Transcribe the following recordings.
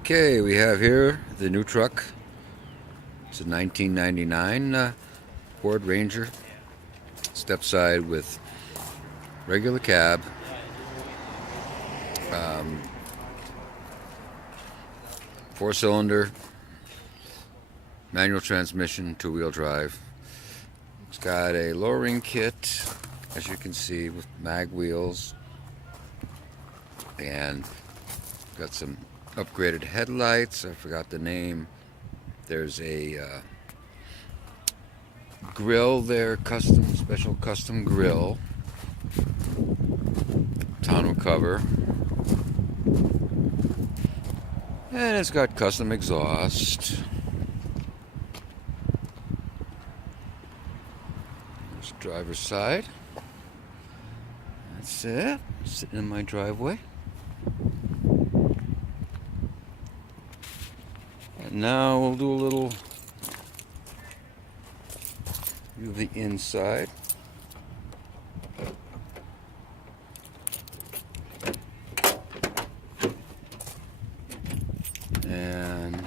Okay, we have here the new truck. It's a 1999 Ford Ranger, stepside with regular cab, um, 4-cylinder, manual transmission, two-wheel drive. It's got a lowering kit, as you can see, with mag wheels, and got some upgraded headlights. I forgot the name. There's a grill there, special custom grill, tonneau cover, and it's got custom exhaust. There's driver's side. That's it. Sitting in my driveway. And now we'll do a little view of the inside. And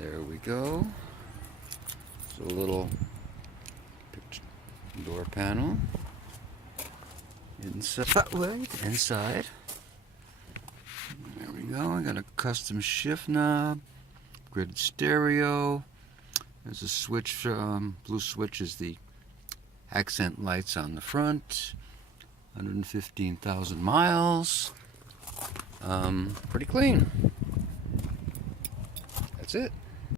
there we go. So a little door panel. Inside. There we go. I got a custom shift knob, gridded stereo. There's a switch. Blue switch is the accent lights on the front. 115,000 miles. Pretty clean. That's it.